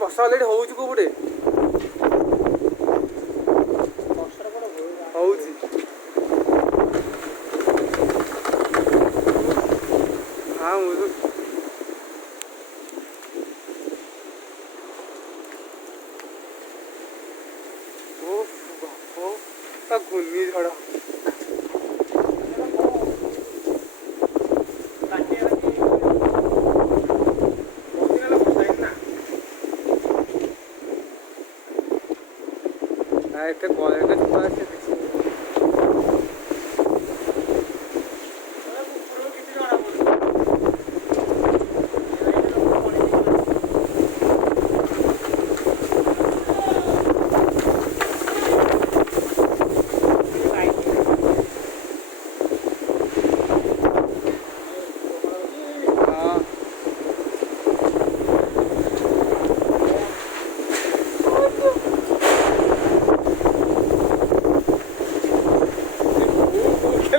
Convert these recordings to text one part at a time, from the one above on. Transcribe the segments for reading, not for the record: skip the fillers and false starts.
ବର୍ଷା ଅଲରେଡି ହଉଛି କୋଉପଟେ ହଉଛି। ହଁ ମୁଁ ଘୂର୍ଣ୍ଣିଝଡ଼ ଏତେ କଲେଜରେ ଯିବା ଆସିବା କିଛି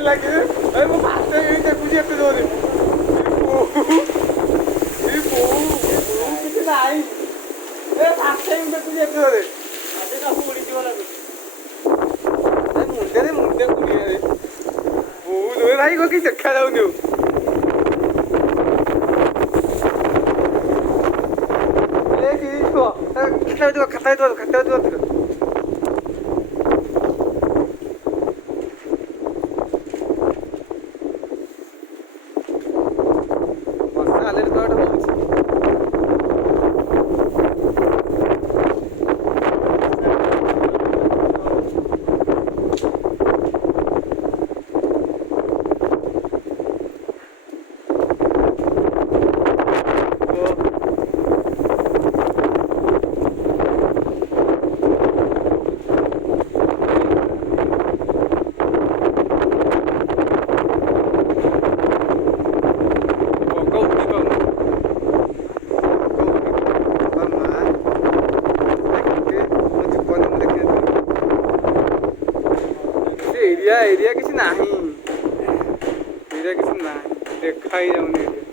lagi ay mo pate yung takuji ate dole ibu kita nai pate yung takuji ate dole ate ka puri jiwa lagu ay munde puri re bu dole bhai ko ki dekha jauni ho ए की तो खाता दो area किसी नहीं देखा ही जाऊनी area